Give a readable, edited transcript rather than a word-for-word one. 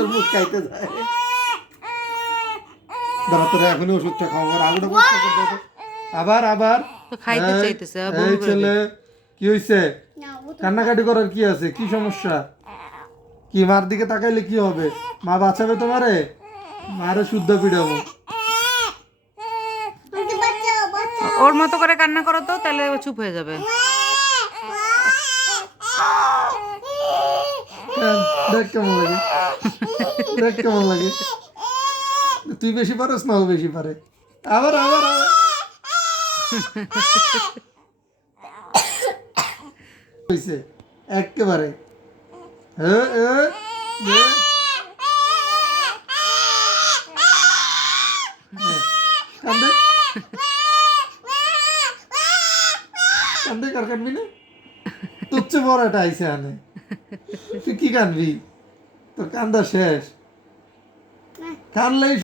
তোর মুখ খাইতে যায়। দাঁড়া তোরা এখনই ওষুধটা খাওয়াবো, আগুটা বসতে করতে হবে। আবার আবার তো খাইতে এই, চাইতেছে এই ছেলে কি হইছে? কান্নাকাটি করার কি আছে? কি সমস্যা? কি মার দিকে তাকাইলে কি হবে? মা বাঁচাবে তোমারে? মারে শুদ্ধ পিড়াবো। ওর মতো করে কান্না করো তো, তাহলে ও চুপ হয়ে যাবে। দেখ কেমন লাগে, দেখ কেমন লাগে। তুই বেশি পারস না ও বেশি পারে। আবার আবার আবার হইছে একেবারে। এ, এ, দে। কান্দে কান্দে, কার কানবি না? তুচ্ছ বড়টা আইসে আনে, তুই কি কানবি? তোর কান্দা শেষ, কানলেই